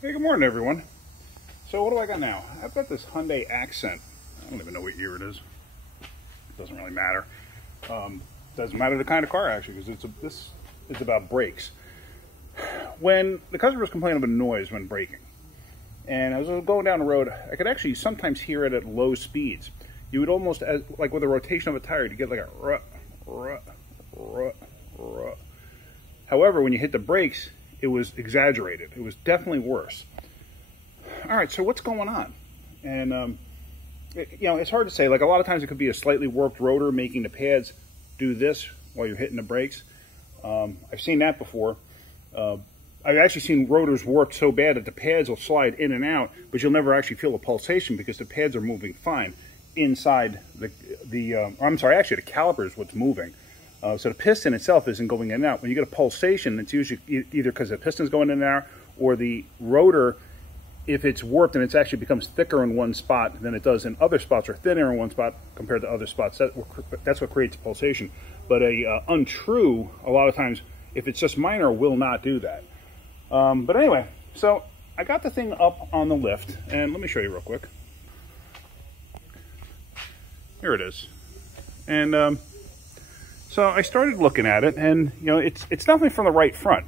Hey, good morning, everyone. So what do I got now? I've got this Hyundai Accent. I don't even know what year it is. It doesn't really matter. Doesn't matter the kind of car, actually, because this is about brakes. When the customers complain of a noise when braking, and as I was going down the road, I could actually sometimes hear it at low speeds. You would almost, like with the rotation of a tire, you get like a rut, rut, rut, rut. However, when you hit the brakes, it was exaggerated. It was definitely worse. All right, so what's going on? And, it's hard to say. Like, a lot of times it could be a slightly warped rotor making the pads do this while you're hitting the brakes. I've seen that before. I've actually seen rotors warped so bad that the pads will slide in and out, but you'll never actually feel a pulsation because the pads are moving fine inside actually the caliper is what's moving. So the piston itself isn't going in and out. When you get a pulsation, it's usually either because the piston's going in and out, or the rotor, if it's warped and it actually becomes thicker in one spot than it does in other spots, or thinner in one spot compared to other spots. That's what creates pulsation. But a untrue, a lot of times, if it's just minor, will not do that. But anyway, so I got the thing up on the lift, and let me show you real quick. Here it is. And so I started looking at it, and it's definitely from the right front.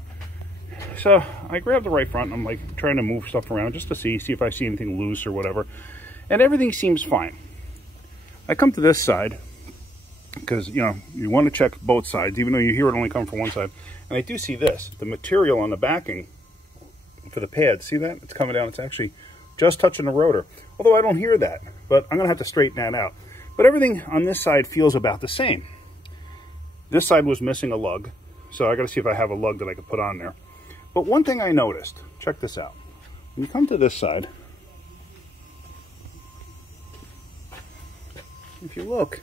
So I grabbed the right front, and I'm like trying to move stuff around just to see if I see anything loose or whatever. And everything seems fine. I come to this side, because you want to check both sides, even though you hear it only come from one side. And I do see this, the material on the backing for the pad. See that? It's coming down. It's actually just touching the rotor. Although I don't hear that, but I'm going to have to straighten that out. But everything on this side feels about the same. This side was missing a lug, so I got to see if I have a lug that I could put on there. But one thing I noticed, check this out. When you come to this side, if you look,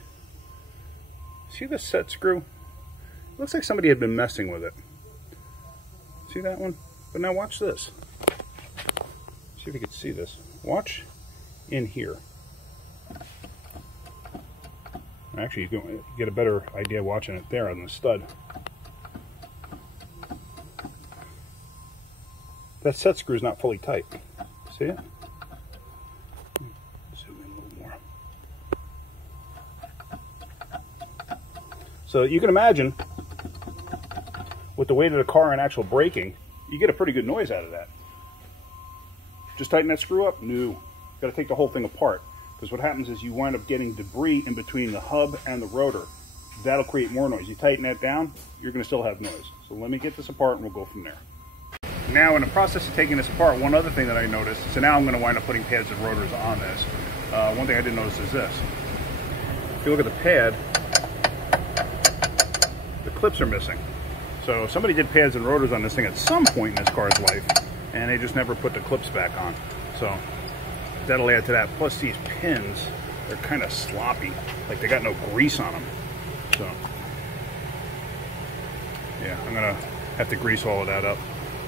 see the set screw? It looks like somebody had been messing with it. See that one? But now watch this. See if you can see this. Watch in here. Actually, you can get a better idea watching it there on the stud. That set screw is not fully tight. See it? Zoom in a little more. So you can imagine, with the weight of the car and actual braking, you get a pretty good noise out of that. Just tighten that screw up? No. Got to take the whole thing apart. Because what happens is you wind up getting debris in between the hub and the rotor. That'll create more noise. You tighten that down, you're going to still have noise. So let me get this apart and we'll go from there. Now, in the process of taking this apart, one other thing that I noticed, so now I'm going to wind up putting pads and rotors on this. One thing I didn't notice is this. If you look at the pad, the clips are missing. So somebody did pads and rotors on this thing at some point in this car's life, and they just never put the clips back on. So that'll add to that. Plus these pins, they're kind of sloppy, like they got no grease on them. So yeah, I'm gonna have to grease all of that up.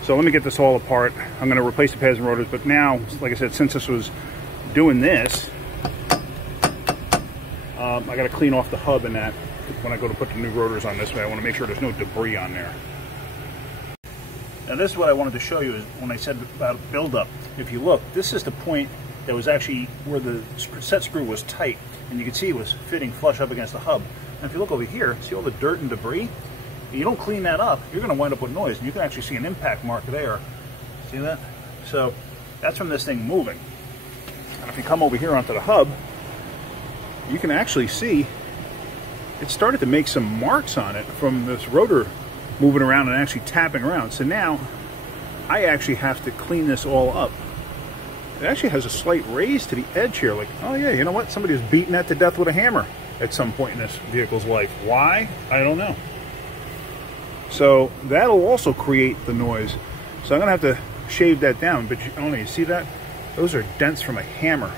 So let me get this all apart. I'm gonna replace the pads and rotors, but now, like I said, since this was doing this, I gotta clean off the hub and that when I go to put the new rotors on this way. I wanna make sure there's no debris on there. Now this is what I wanted to show you is when I said about buildup. If you look, this is the point that was actually where the set screw was tight, and you can see it was fitting flush up against the hub. And if you look over here, see all the dirt and debris? If you don't clean that up, you're going to wind up with noise, and you can actually see an impact mark there. See that? So that's from this thing moving. And if you come over here onto the hub, you can actually see it started to make some marks on it from this rotor moving around and actually tapping around. So now I actually have to clean this all up. It actually has a slight raise to the edge here, like, oh yeah, you know what? Somebody was beating that to death with a hammer at some point in this vehicle's life. Why? I don't know. So that'll also create the noise. So I'm gonna have to shave that down, but you see that? Those are dents from a hammer.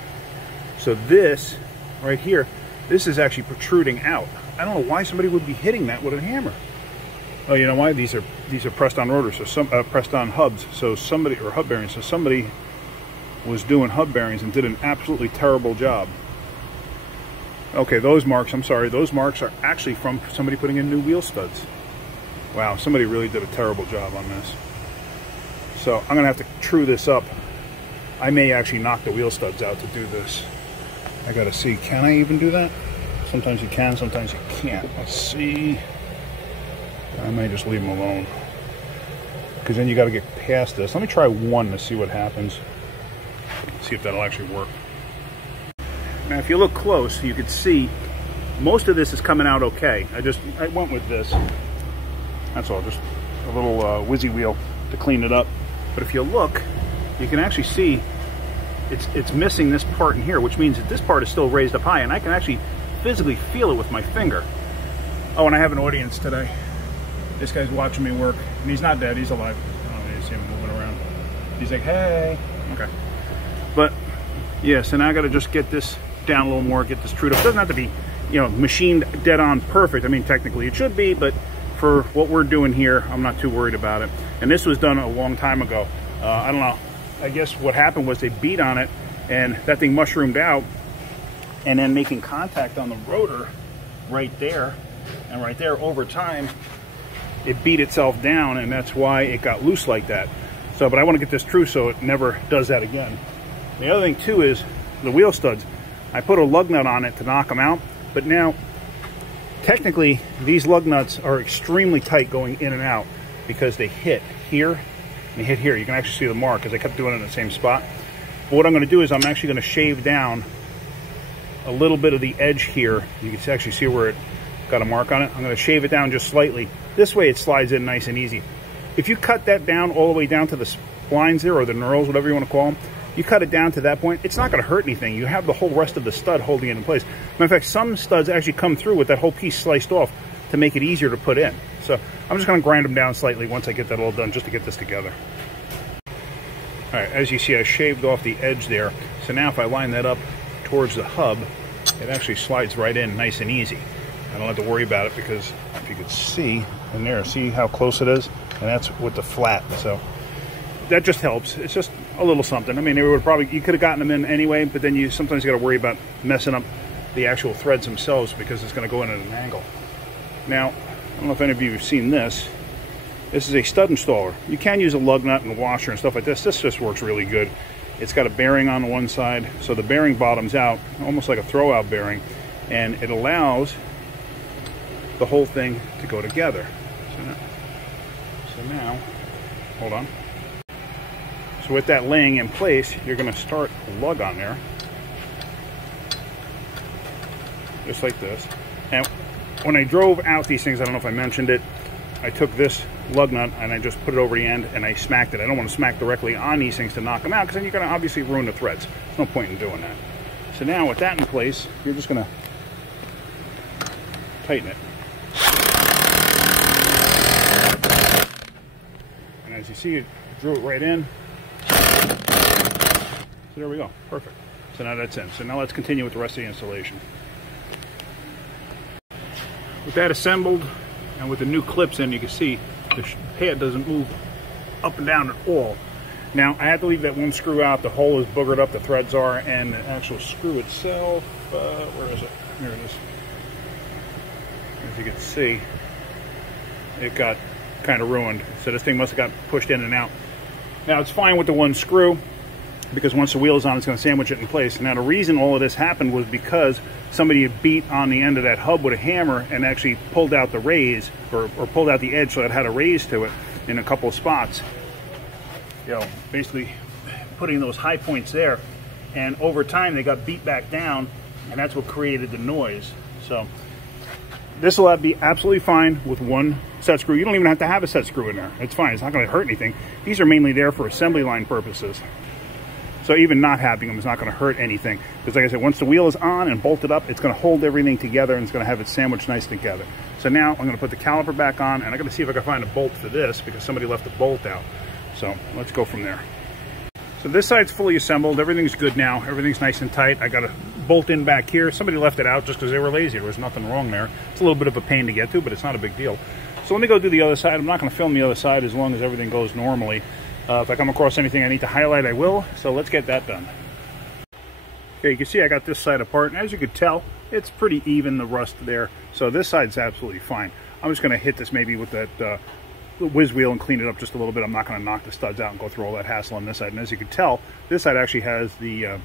So this, right here, this is actually protruding out. I don't know why somebody would be hitting that with a hammer. Oh, you know why? These are pressed on rotors, so pressed on hubs. So somebody, or hub bearings, so somebody was doing hub bearings and did an absolutely terrible job. Okay, those marks, I'm sorry, those marks are actually from somebody putting in new wheel studs. Wow, somebody really did a terrible job on this. So I'm gonna have to true this up. I may actually knock the wheel studs out to do this. I gotta see, can I even do that? Sometimes you can, sometimes you can't. Let's see. I may just leave them alone, because then you got to get past this. Let me try one to see what happens. See if that'll actually work. Now, if you look close, you can see most of this is coming out okay. I went with this. That's all, just a little whizzy wheel to clean it up. But if you look, you can actually see it's missing this part in here, which means that this part is still raised up high, and I can actually physically feel it with my finger. Oh, and I have an audience today. This guy's watching me work, and he's not dead, he's alive. I don't know, you see him moving around. He's like, hey. Okay. But, yeah, so now I gotta just get this down a little more, get this trued up. It doesn't have to be, you know, machined dead on perfect. I mean, technically it should be, but for what we're doing here, I'm not too worried about it. And this was done a long time ago. I don't know, I guess what happened was they beat on it, and that thing mushroomed out, and then making contact on the rotor right there and right there, over time it beat itself down, and that's why it got loose like that. So, but I want to get this true so it never does that again. The other thing too is the wheel studs. I put a lug nut on it to knock them out, but now technically these lug nuts are extremely tight going in and out, because they hit here and they hit here. You can actually see the mark because I kept doing it in the same spot. But what I'm going to do is I'm actually going to shave down a little bit of the edge here. You can actually see where it got a mark on it. I'm going to shave it down just slightly. This way it slides in nice and easy. If you cut that down all the way down to the splines there, or the knurls, whatever you want to call them, you cut it down to that point, it's not going to hurt anything. You have the whole rest of the stud holding it in place. Matter of fact, some studs actually come through with that whole piece sliced off to make it easier to put in. So I'm just going to grind them down slightly once I get that all done, just to get this together. All right, as you see, I shaved off the edge there. So now if I line that up towards the hub, it actually slides right in nice and easy. I don't have to worry about it, because if you could see in there, see how close it is? And that's with the flat. So that just helps. It's just a little something. I mean, you could have gotten them in anyway, but then you sometimes got to worry about messing up the actual threads themselves, because it's going to go in at an angle. Now, I don't know if any of you have seen this. This is a stud installer. You can use a lug nut and a washer and stuff like this. This just works really good. It's got a bearing on the one side, so the bearing bottoms out, almost like a throw-out bearing, and it allows the whole thing to go together. So now, hold on. So with that laying in place, you're going to start a lug on there, just like this. And when I drove out these things, I don't know if I mentioned it, I took this lug nut and I just put it over the end and I smacked it. I don't want to smack directly on these things to knock them out, because then you're going to obviously ruin the threads. There's no point in doing that. So now with that in place, you're just going to tighten it. And as you see, it drew it right in. So there we go, perfect. So now that's in. So now let's continue with the rest of the installation. With that assembled, and with the new clips in, you can see the head doesn't move up and down at all. Now, I had to leave that one screw out. The hole is boogered up, the threads are, and the actual screw itself, where is it? Here it is. As you can see, it got kind of ruined. So this thing must have got pushed in and out. Now, it's fine with the one screw, because once the wheel is on, it's going to sandwich it in place. Now, the reason all of this happened was because somebody had beat on the end of that hub with a hammer and actually pulled out the raise, or pulled out the edge so it had a raise to it in a couple of spots. You know, basically putting those high points there. And over time, they got beat back down, and that's what created the noise. So this will be absolutely fine with one set screw. You don't even have to have a set screw in there. It's fine. It's not going to hurt anything. These are mainly there for assembly line purposes. So even not having them is not going to hurt anything. Because like I said, once the wheel is on and bolted up, it's going to hold everything together, and it's going to have it sandwiched nice together. So now I'm going to put the caliper back on, and I'm going to see if I can find a bolt for this, because somebody left the bolt out. So let's go from there. So this side's fully assembled. Everything's good now. Everything's nice and tight. I got a bolt in back here. Somebody left it out just because they were lazy. There was nothing wrong there. It's a little bit of a pain to get to, but it's not a big deal. So let me go do the other side. I'm not going to film the other side as long as everything goes normally. If I come across anything I need to highlight, I will. So let's get that done. Okay, you can see I got this side apart, and as you could tell, it's pretty even, the rust there. So this side's absolutely fine. I'm just going to hit this maybe with that whiz wheel and clean it up just a little bit. I'm not going to knock the studs out and go through all that hassle on this side. And as you can tell, this side actually has the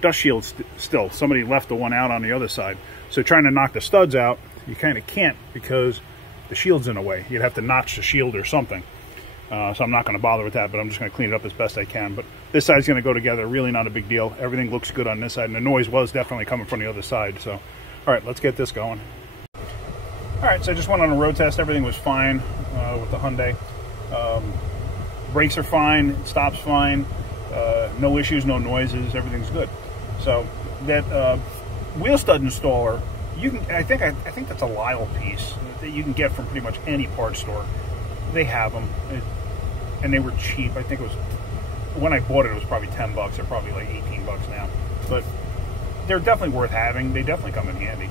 dust shield still. Somebody left the one out on the other side. So trying to knock the studs out, you kind of can't because the shield's in the way. You'd have to notch the shield or something. So I'm not going to bother with that, but I'm just going to clean it up as best I can. But this side's going to go together, really not a big deal. Everything looks good on this side, and the noise was definitely coming from the other side. So, all right, let's get this going. All right, so I just went on a road test. Everything was fine with the Hyundai. Brakes are fine, it stops fine, no issues, no noises, everything's good. So that wheel stud installer, you can, I think that's a Lyle piece that you can get from pretty much any parts store. They have them, and they were cheap. I think it was, when I bought it, it was probably 10 bucks. They're probably like 18 bucks now. But they're definitely worth having. They definitely come in handy.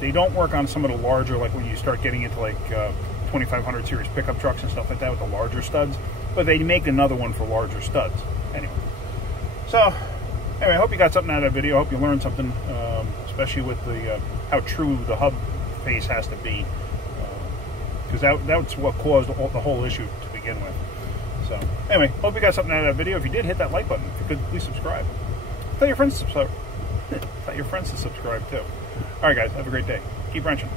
They don't work on some of the larger, like when you start getting into like 2500 series pickup trucks and stuff like that with the larger studs. But they make another one for larger studs. Anyway. So, anyway, I hope you got something out of that video. I hope you learned something, especially with the how true the hub face has to be. Because that's what caused the whole issue to begin with. So, anyway, hope you got something out of that video. If you did, hit that like button. If you could, please subscribe. Tell your friends to subscribe. Tell your friends to subscribe, too. All right, guys, have a great day. Keep wrenching.